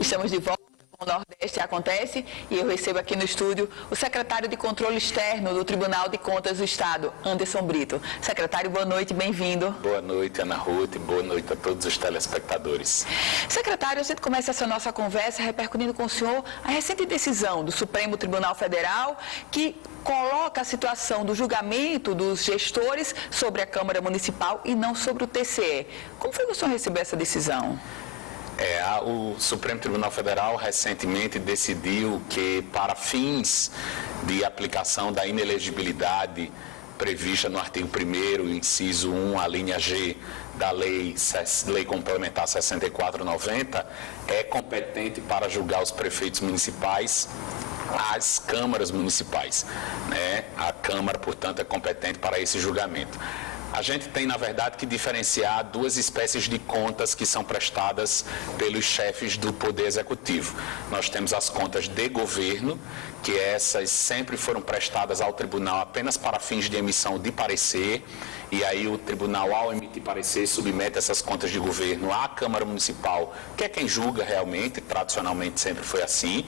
Estamos de volta com o Nordeste Acontece e eu recebo aqui no estúdio o secretário de Controle Externo do Tribunal de Contas do Estado, Anderson Brito. Secretário, boa noite, bem-vindo. Boa noite, Ana Ruth, boa noite a todos os telespectadores. Secretário, a gente começa essa nossa conversa repercutindo com o senhor a recente decisão do Supremo Tribunal Federal que coloca a situação do julgamento dos gestores sobre a Câmara Municipal e não sobre o TCE. Como foi que o senhor recebeu essa decisão? O Supremo Tribunal Federal recentemente decidiu que, para fins de aplicação da inelegibilidade prevista no artigo 1º, inciso 1, a linha G da Lei Complementar 6490, é competente para julgar os prefeitos municipais as câmaras municipais, né? A Câmara, portanto, é competente para esse julgamento. A gente tem, na verdade, que diferenciar duas espécies de contas que são prestadas pelos chefes do Poder Executivo. Nós temos as contas de governo, que essas sempre foram prestadas ao tribunal apenas para fins de emissão de parecer, e aí o tribunal, ao emitir parecer, submete essas contas de governo à Câmara Municipal, que é quem julga realmente, tradicionalmente sempre foi assim.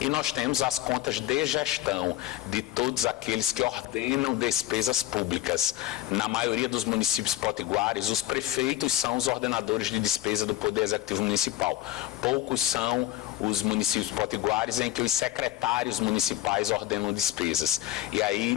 E nós temos as contas de gestão de todos aqueles que ordenam despesas públicas. Na maioria dos municípios potiguares, os prefeitos são os ordenadores de despesa do Poder Executivo Municipal. Poucos são os municípios potiguares em que os secretários municipais ordenam despesas. E aí,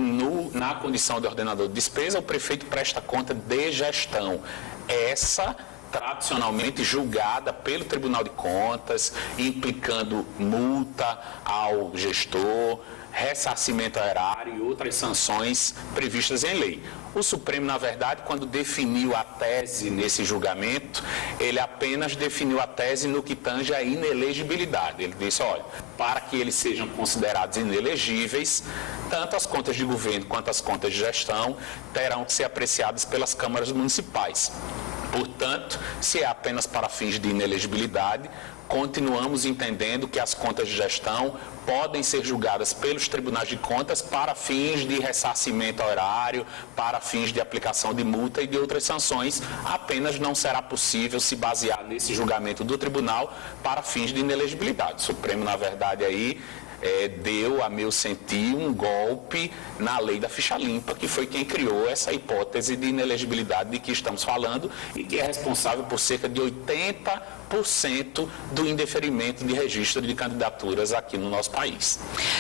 na condição de ordenador de despesa, o prefeito presta conta de gestão. Essa tradicionalmente julgada pelo Tribunal de Contas, implicando multa ao gestor, ressarcimento erário e outras sanções previstas em lei. O Supremo, na verdade, quando definiu a tese nesse julgamento, ele apenas definiu a tese no que tange à inelegibilidade. Ele disse, olha, para que eles sejam considerados inelegíveis, tanto as contas de governo quanto as contas de gestão terão que ser apreciadas pelas câmaras municipais. Portanto, se é apenas para fins de inelegibilidade, continuamos entendendo que as contas de gestão podem ser julgadas pelos tribunais de contas para fins de ressarcimento horário, para fins de aplicação de multa e de outras sanções. Apenas não será possível se basear nesse julgamento do tribunal para fins de inelegibilidade. O Supremo, na verdade, aí deu, a meu sentir, um golpe na lei da ficha limpa, que foi quem criou essa hipótese de inelegibilidade de que estamos falando e que é responsável por cerca de 80% do indeferimento de registro de candidaturas aqui no nosso país.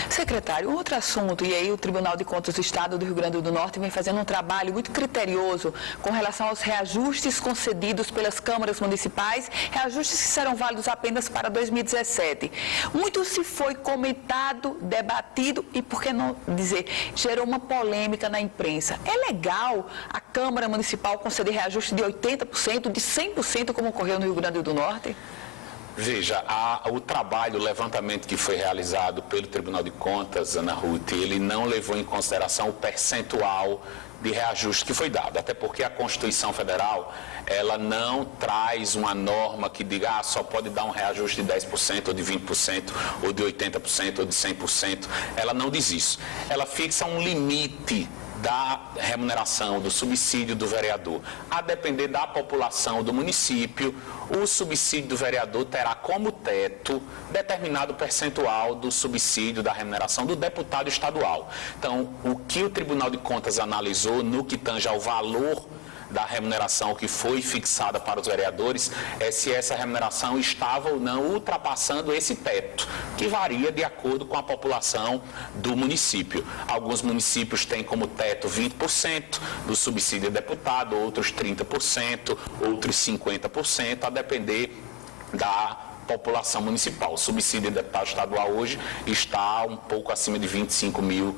Secretário, outro assunto, e aí o Tribunal de Contas do Estado do Rio Grande do Norte vem fazendo um trabalho muito criterioso com relação aos reajustes concedidos pelas câmaras municipais, reajustes que serão válidos apenas para 2017. Muito se foi comentado, debatido e, por que não dizer, gerou uma polêmica na imprensa. É legal a Câmara Municipal conceder reajuste de 80%, de 100%, como ocorreu no Rio Grande do Norte? Veja, o trabalho, o levantamento que foi realizado pelo Tribunal de Contas, Ana Ruth, ele não levou em consideração o percentual de reajuste que foi dado, até porque a Constituição Federal, ela não traz uma norma que diga, só pode dar um reajuste de 10%, ou de 20%, ou de 80%, ou de 100%, ela não diz isso. Ela fixa um limite da remuneração, do subsídio do vereador. A depender da população do município, o subsídio do vereador terá como teto determinado percentual do subsídio da remuneração do deputado estadual. Então, o que o Tribunal de Contas analisou no que tange ao valor da remuneração que foi fixada para os vereadores é se essa remuneração estava ou não ultrapassando esse teto, que varia de acordo com a população do município. Alguns municípios têm como teto 20% do subsídio de deputado, outros 30%, outros 50%, a depender da população municipal. O subsídio de deputado estadual hoje está um pouco acima de R$25 mil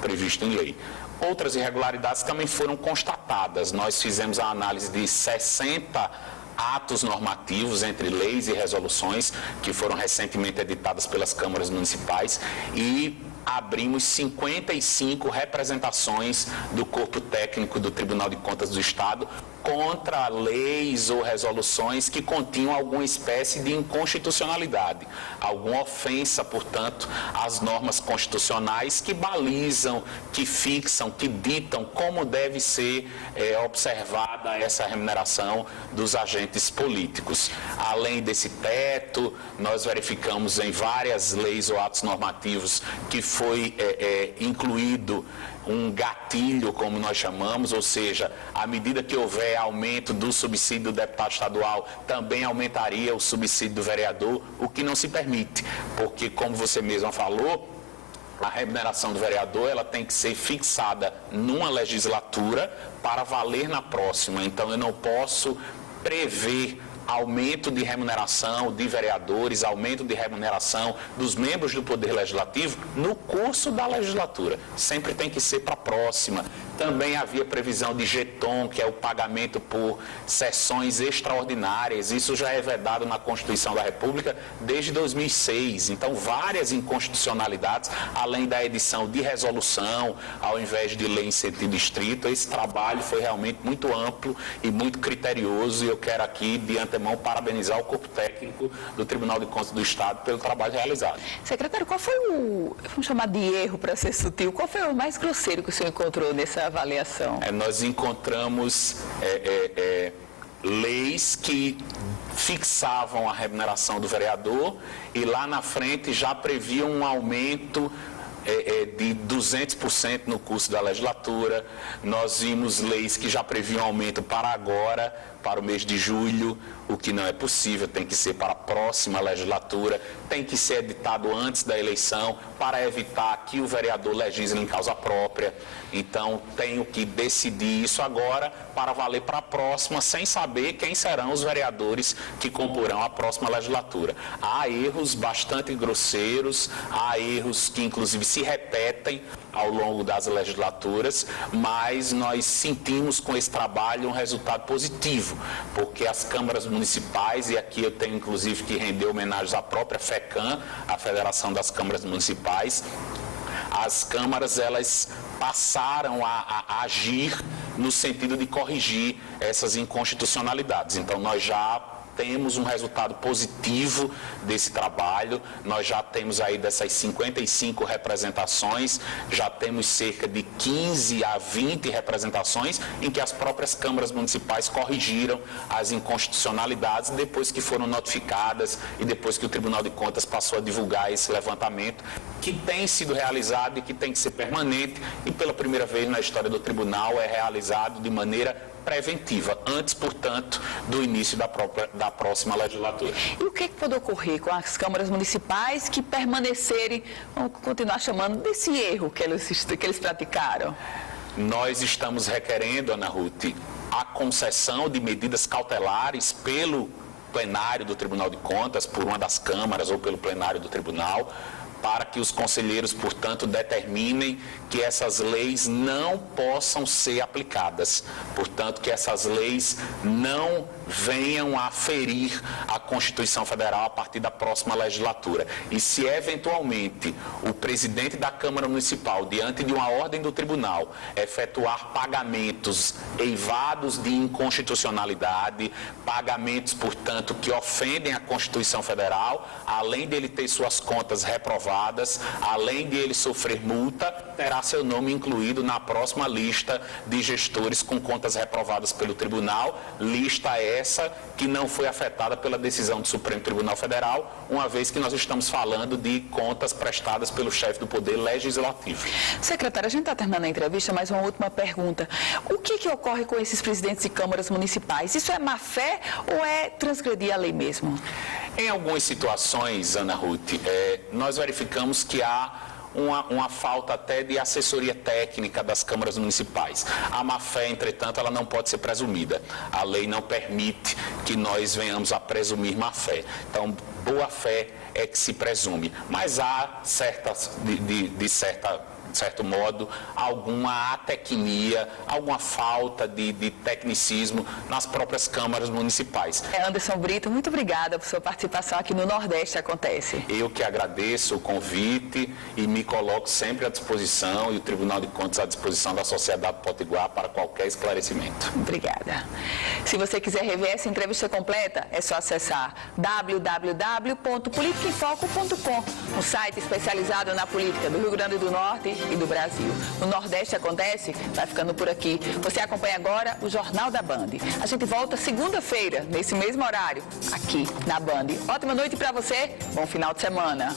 previsto em lei. Outras irregularidades também foram constatadas. Nós fizemos a análise de 60 atos normativos, entre leis e resoluções, que foram recentemente editadas pelas câmaras municipais e abrimos 55 representações do corpo técnico do Tribunal de Contas do Estado contra leis ou resoluções que continham alguma espécie de inconstitucionalidade, alguma ofensa, portanto, às normas constitucionais que balizam, que fixam, que ditam como deve ser observada essa remuneração dos agentes políticos. Além desse teto, nós verificamos em várias leis ou atos normativos que foi incluído um gatilho, como nós chamamos, ou seja, à medida que houver aumento do subsídio do deputado estadual, também aumentaria o subsídio do vereador, o que não se permite, porque, como você mesma falou, a remuneração do vereador ela tem que ser fixada numa legislatura para valer na próxima. Então, eu não posso prever aumento de remuneração de vereadores, aumento de remuneração dos membros do Poder Legislativo no curso da legislatura. Sempre tem que ser para a próxima. Também havia previsão de jeton, que é o pagamento por sessões extraordinárias. Isso já é vedado na Constituição da República desde 2006. Então, várias inconstitucionalidades, além da edição de resolução, ao invés de lei em sentido estrito. Esse trabalho foi realmente muito amplo e muito criterioso, e eu quero aqui, de antemão, parabenizar o corpo técnico do Tribunal de Contas do Estado pelo trabalho realizado. Secretário, qual foi vamos chamar de erro para ser sutil, qual foi o mais grosseiro que o senhor encontrou nessa avaliação? Nós encontramos leis que fixavam a remuneração do vereador e lá na frente já previam um aumento de 200% no curso da legislatura. Nós vimos leis que já previam aumento para agora, para o mês de julho, o que não é possível, tem que ser para a próxima legislatura, tem que ser editado antes da eleição para evitar que o vereador legisle em causa própria. Então, tenho que decidir isso agora para valer para a próxima, sem saber quem serão os vereadores que comporão a próxima legislatura. Há erros bastante grosseiros, há erros que inclusive se repetem ao longo das legislaturas, mas nós sentimos com esse trabalho um resultado positivo, porque as câmaras municipais, e aqui eu tenho inclusive que render homenagens à própria FECAM, a Federação das Câmaras Municipais, as câmaras elas passaram a agir no sentido de corrigir essas inconstitucionalidades. Então nós já temos um resultado positivo desse trabalho, nós já temos aí dessas 55 representações, já temos cerca de 15 a 20 representações em que as próprias câmaras municipais corrigiram as inconstitucionalidades depois que foram notificadas e depois que o Tribunal de Contas passou a divulgar esse levantamento que tem sido realizado e que tem que ser permanente e pela primeira vez na história do Tribunal é realizado de maneira preventiva, antes, portanto, do início da próxima legislatura. E o que pode ocorrer com as câmaras municipais que permanecerem, vamos continuar chamando desse erro que eles praticaram? Nós estamos requerendo, Ana Ruth, a concessão de medidas cautelares pelo plenário do Tribunal de Contas, por uma das câmaras ou pelo plenário do Tribunal, para que os conselheiros, portanto, determinem que essas leis não possam ser aplicadas. Portanto, que essas leis não venham a ferir a Constituição Federal a partir da próxima legislatura. E se, eventualmente, o presidente da Câmara Municipal, diante de uma ordem do tribunal, efetuar pagamentos eivados de inconstitucionalidade, pagamentos, portanto, que ofendem a Constituição Federal, além dele ter suas contas reprovadas, além de ele sofrer multa, terá seu nome incluído na próxima lista de gestores com contas reprovadas pelo tribunal, lista essa que não foi afetada pela decisão do Supremo Tribunal Federal, uma vez que nós estamos falando de contas prestadas pelo chefe do Poder Legislativo. Secretário, a gente está terminando a entrevista, mas uma última pergunta. O que ocorre com esses presidentes de câmaras municipais? Isso é má-fé ou é transgredir a lei mesmo? Em algumas situações, Ana Ruth, nós verificamos que há uma falta até de assessoria técnica das câmaras municipais. A má-fé, entretanto, ela não pode ser presumida. A lei não permite que nós venhamos a presumir má-fé. Então, boa-fé é que se presume. Mas há de certo modo, alguma atecnia, alguma falta de tecnicismo nas próprias câmaras municipais. Anderson Brito, muito obrigada por sua participação aqui no Nordeste Acontece. Eu que agradeço o convite e me coloco sempre à disposição, e o Tribunal de Contas à disposição da sociedade potiguar para qualquer esclarecimento. Obrigada. Se você quiser rever essa entrevista completa, é só acessar www.politicaemfoco.com, um site especializado na política do Rio Grande do Norte e do Brasil. O Nordeste Acontece vai ficando por aqui. Você acompanha agora o Jornal da Band. A gente volta segunda-feira, nesse mesmo horário, aqui na Band. Ótima noite para você, bom final de semana.